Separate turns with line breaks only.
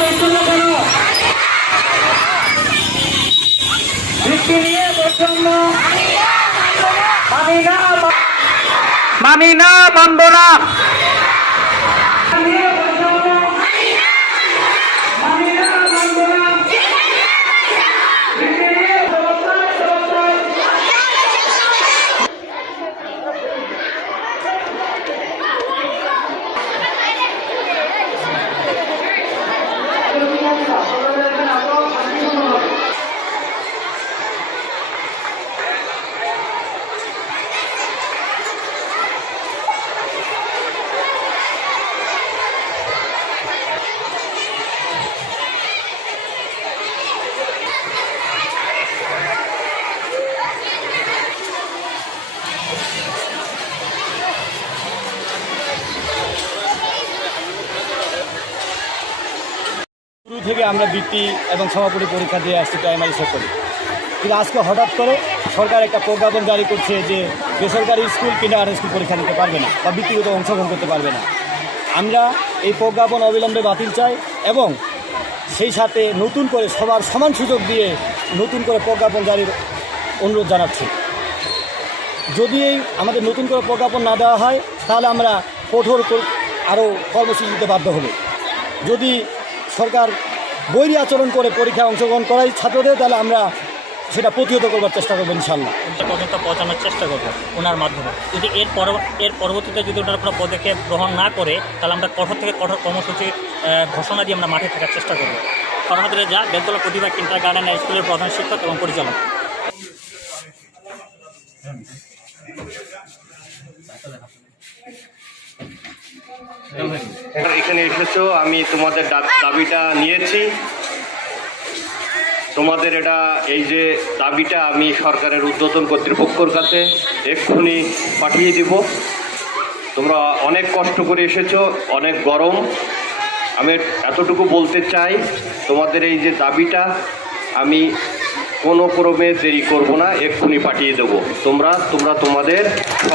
বৈষম্য করো বৃত্তি নিয়ে
বৈষম্য মানি থেকে আমরা বৃত্তি এবং সমাপনী পরীক্ষা দিয়ে আসছি প্রাইমারি সেক্টরে। কিন্তু আজকে হঠাৎ করে সরকার একটা প্রজ্ঞাপন জারি করছে যে বেসরকারি স্কুল কিংবা আর স্কুল পরীক্ষা নিতে পারবে না বা বৃত্তিগত অংশগ্রহণ করতে পারবে না। আমরা এই প্রজ্ঞাপন অবিলম্বে বাতিল চাই এবং সেই সাথে নতুন করে সবার সমান সুযোগ দিয়ে নতুন করে প্রজ্ঞাপন জারির অনুরোধ জানাচ্ছি। যদি এই আমাদের নতুন করে প্রজ্ঞাপন না দেওয়া হয়, তাহলে আমরা কঠোর আরও কর্মসূচি দিতে বাধ্য হব। যদি সরকার বৈরী আচরণ করে পরীক্ষায় অংশগ্রহণ করাই ছাত্রদের, তাহলে আমরা সেটা প্রতিহত করবার চেষ্টা করব ইনশাল্লাহ
পৌঁছানোর চেষ্টা করব ওনার মাধ্যমে। যদি এর পর এর পরবর্তীতে যদি ওনার কোনো পদক্ষেপ গ্রহণ না করে, তাহলে আমরা কঠোর থেকে কঠোর কর্মসূচি ঘোষণা দিয়ে আমরা মাঠে থাকার চেষ্টা করব। কর্মদের যা বেলতলা প্রতিভা কিন্টার গার্ডেন স্কুলের প্রধান শিক্ষক এবং পরিচালক।
এখানে এসেছ, আমি তোমাদের দাবিটা নিয়েছি। তোমাদের এটা, এই যে দাবিটা আমি সরকারের উদ্বোধন কর্তৃপক্ষর কাছে এক্ষুনি পাঠিয়ে দিব। তোমরা অনেক কষ্ট করে এসেছ, অনেক গরম। আমি এতটুকু বলতে চাই, তোমাদের এই যে দাবিটা, আমি কোনো ক্রমে দেরি করব না, এক্ষুনি পাঠিয়ে দেবো। তোমরা তোমরা তোমাদের স্ব